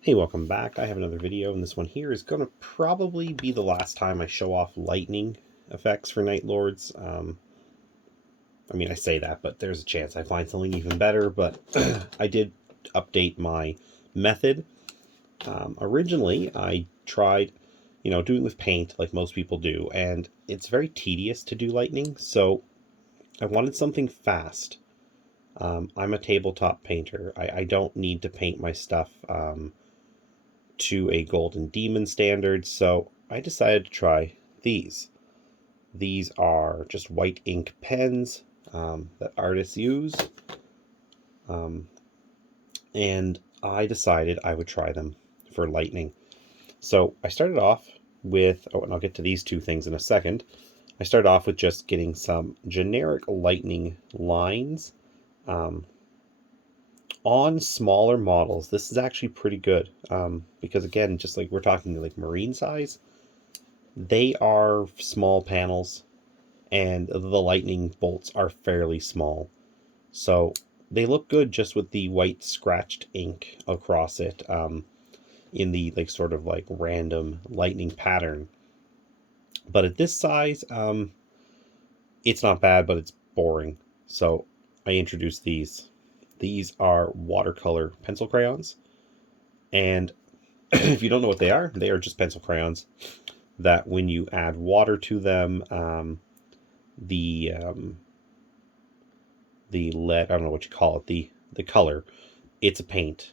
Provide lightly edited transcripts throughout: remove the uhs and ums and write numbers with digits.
Hey, welcome back. I have another video, and this one here is going to probably be the last time I show off lightning effects for Night Lords. I mean, I say that, but there's a chance I find something even better, but I did update my method. Originally, I tried, doing with paint like most people do, and it's very tedious to do lightning, so I wanted something fast. I'm a tabletop painter. I don't need to paint my stuff to a golden demon standard, so I decided to try these. These are just white ink pens that artists use, and I decided I would try them for lightning. So I started off with, and I'll get to these two things in a second. I started off with just getting some generic lightning lines. On smaller models, this is actually pretty good because, again, just like we're talking like marine size, they are small panels and the lightning bolts are fairly small. So they look good just with the white scratched ink across it in the like sort of like random lightning pattern. But at this size, it's not bad, but it's boring. So I introduced these. These are watercolor pencil crayons. And if you don't know what they are just pencil crayons that when you add water to them, the lead, I don't know what you call it, the color, it's a paint.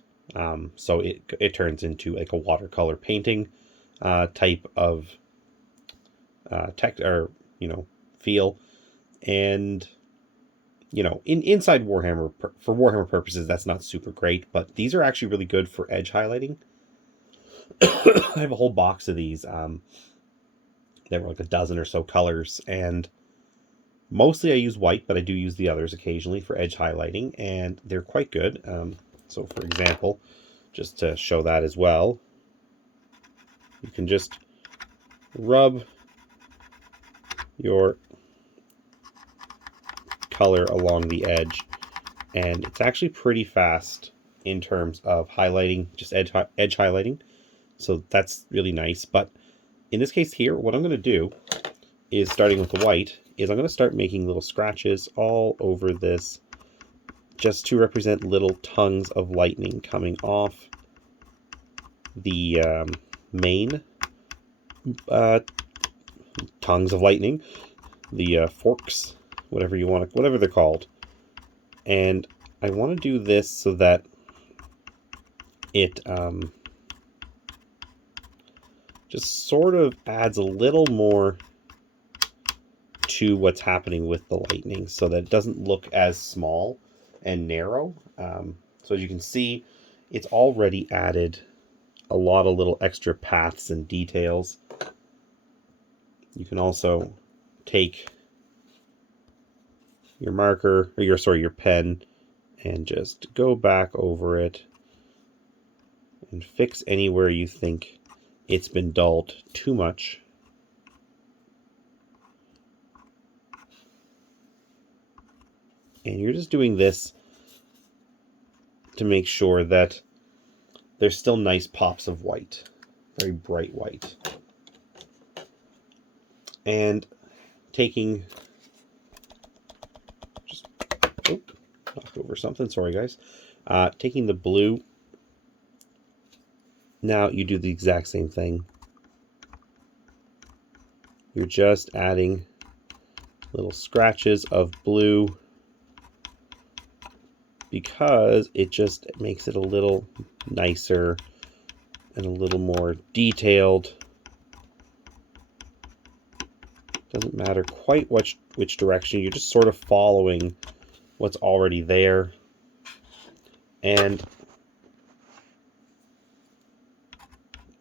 So it turns into like a watercolor painting type of tech or feel. And inside Warhammer, for Warhammer purposes, that's not super great, but these are actually really good for edge highlighting. I have a whole box of these. There were like a dozen or so colors, and mostly I use white, but I do use the others occasionally for edge highlighting, and they're quite good. So for example, just to show that as well, you can just rub your color along the edge, and it's actually pretty fast in terms of highlighting, just edge highlighting. So that's really nice. But in this case here, what I'm going to do is, starting with the white, is I'm going to start making little scratches all over this just to represent little tongues of lightning coming off the main tongues of lightning, the forks, whatever you want, whatever they're called. And I want to do this so that it just sort of adds a little more to what's happening with the lightning, so that it doesn't look as small and narrow. So as you can see, it's already added a lot of little extra paths and details. You can also take your marker, or your pen, and just go back over it and fix anywhere you think it's been dulled too much. And you're just doing this to make sure that there's still nice pops of white, very bright white. And taking, just, knocked over something, sorry guys. Taking the blue, now you do the exact same thing. You're just adding little scratches of blue because it just makes it a little nicer and a little more detailed. Doesn't matter quite which direction, you're just sort of following what's already there. And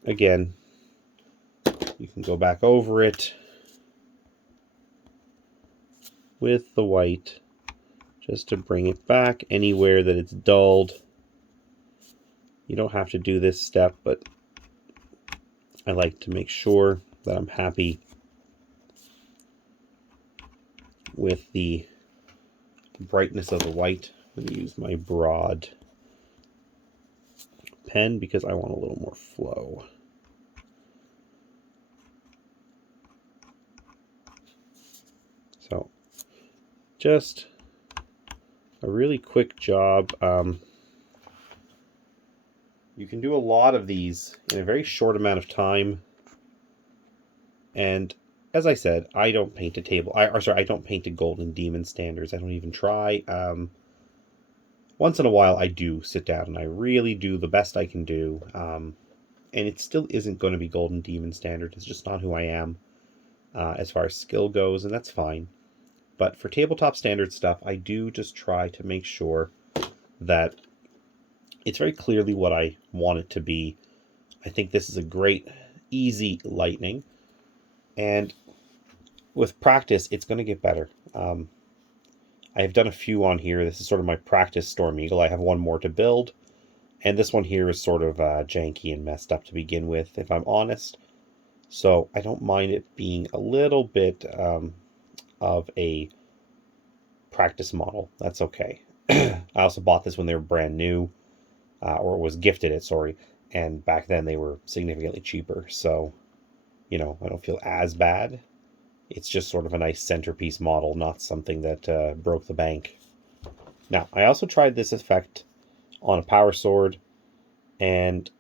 again, you can go back over it with the white just to bring it back anywhere that it's dulled. You don't have to do this step, but I like to make sure that I'm happy with the brightness of the white. I'm going to use my broad pen because I want a little more flow. So just a really quick job. You can do a lot of these in a very short amount of time. And as I said, I don't paint a table. I don't paint to Golden Demon standards. I don't even try. Once in a while, I do sit down and I really do the best I can do. And it still isn't going to be Golden Demon standard. It's just not who I am as far as skill goes, and that's fine. But for tabletop standard stuff, I do just try to make sure that it's very clearly what I want it to be. I think this is a great, easy lightning. And with practice, it's going to get better. I have done a few on here. This is sort of my practice Storm Eagle. I have one more to build. And this one here is sort of janky and messed up to begin with, if I'm honest. So I don't mind it being a little bit of a practice model. That's okay. I also bought this when they were brand new, or was gifted it, sorry. And back then they were significantly cheaper. So, you know, I don't feel as bad. It's just sort of a nice centerpiece model, not something that broke the bank. Now, I also tried this effect on a power sword, and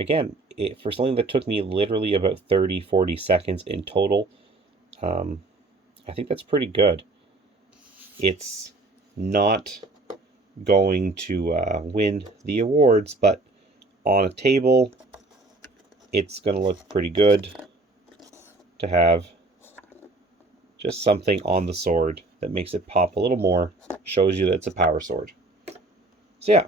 again, for something that took me literally about 30-40 seconds in total, I think that's pretty good. It's not going to win the awards, but on a table, it's going to look pretty good to have just something on the sword that makes it pop a little more, shows you that it's a power sword. So yeah,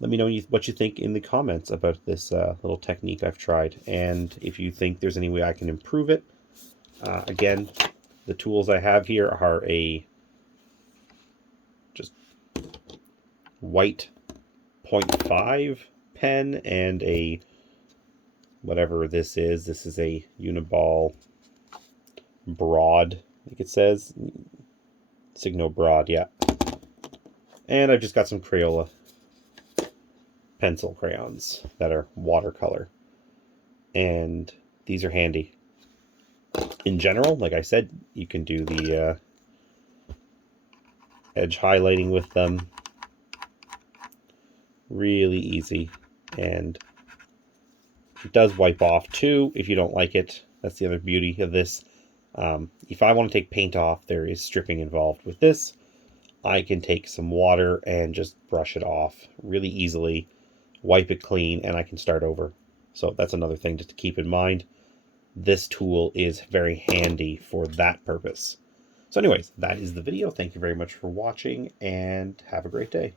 let me know what you think in the comments about this little technique I've tried, and if you think there's any way I can improve it. Again, the tools I have here are a just white 0.5 pen and a whatever this is. This is a Uniball Broad, I think it says. Signo Broad, yeah. And I've just got some Crayola pencil crayons that are watercolor. And these are handy. In general, like I said, you can do the edge highlighting with them. Really easy. And it does wipe off too if you don't like it. That's the other beauty of this. If I want to take paint off, there is stripping involved with this. I can take some water and just brush it off really easily, wipe it clean, and I can start over. So that's another thing to keep in mind. This tool is very handy for that purpose. So anyways, that is the video. Thank you very much for watching, and have a great day.